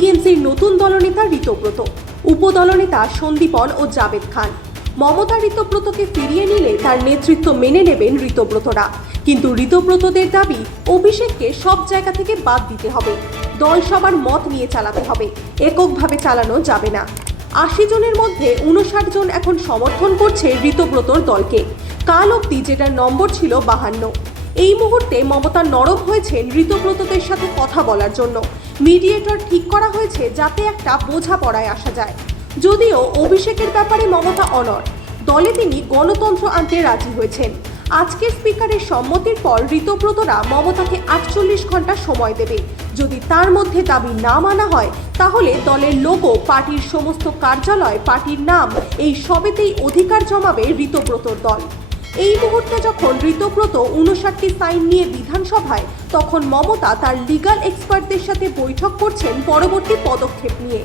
টিএমসির নতুন দলনেতা ঋতব্রত, উপদলনেতা সন্দীপন ও জাবেদ খান। মমতা ঋতব্রতকে ফিরিয়ে নিলে তার নেতৃত্ব মেনে নেবেন ঋতব্রতরা, কিন্তু ঋতব্রতদের দাবি অভিষেককে সব জায়গা থেকে বাদ দিতে হবে। দল সবার মত নিয়ে চালাতে হবে, এককভাবে চালানো যাবে না। ৮০ জনের মধ্যে ৫৯ জন এখন সমর্থন করছে ঋতব্রতর দলকে। কাল অবধি যেটার নম্বর ছিল ৫২। এই মুহূর্তে মমতা নরম হয়েছেন ঋতব্রতদের সাথে কথা বলার জন্য। মিডিয়েটর ঠিক করা হয়েছে যাতে একটা বোঝাপড়ায় আসা যায়। যদিও অভিষেকের ব্যাপারে মমতা অনড়, দলে তিনি গণতন্ত্র আনতে রাজি হয়েছেন। আজকের স্পিকারের সম্মতির পর ঋতব্রতরা মমতাকে ৪৮ ঘন্টা সময় দেবে। যদি তার মধ্যে দাবি না মানা হয় তাহলে দলের লোগো, পার্টির সমস্ত কার্যালয়, পার্টির নাম এই সবেতেই অধিকার জমাবে ঋতব্রতর দল। এই মুহূর্তে যখন ঋতব্রত ৫৯টি সাইন নিয়ে বিধানসভায়, তখন মমতা তার লিগ্যাল এক্সপার্টদের সাথে বৈঠক করছেন পরবর্তী পদক্ষেপ নিয়ে।